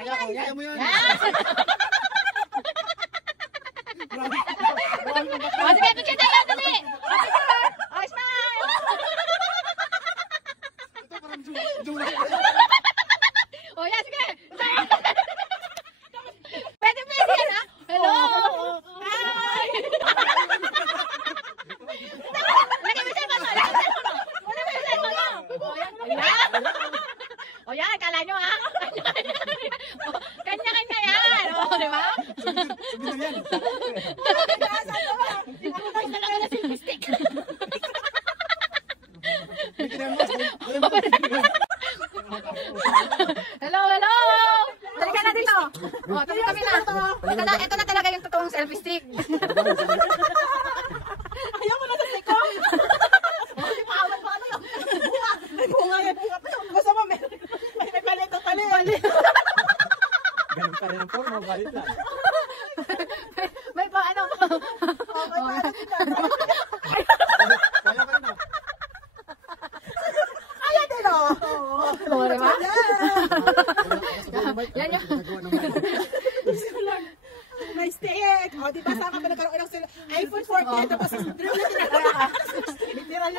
Kaya mo yan. O, sige, picture tayo, dali. O, smile. Ito parang joke. O, yan, sige. Pwede yan, ha? Hello. Hi. Lagay mo sa cellphone mo. Lagay mo sa cellphone mo. O, yan. O, yan, kala nyo, ha? Kanya-kanya yan. O, di ba? Sabi na yan. Hello, hello! Halika na dito. O, tabi kami na. Ito na talaga yung totoong selfie stick. Ayaw mo na sa likod. Paawan pa ano yun. Bunga pa yun. Gusto mo, may palit ang palit. Ganun pa rin ang forma, balit lang. May pa, ano pa. Kaya pa rin ah. Ayaw din o. O, diba? Yan yung... Nice stick. O, diba saan ka ba nagkaroon ng iPhone 14 tapos drill na tinatawag. Literal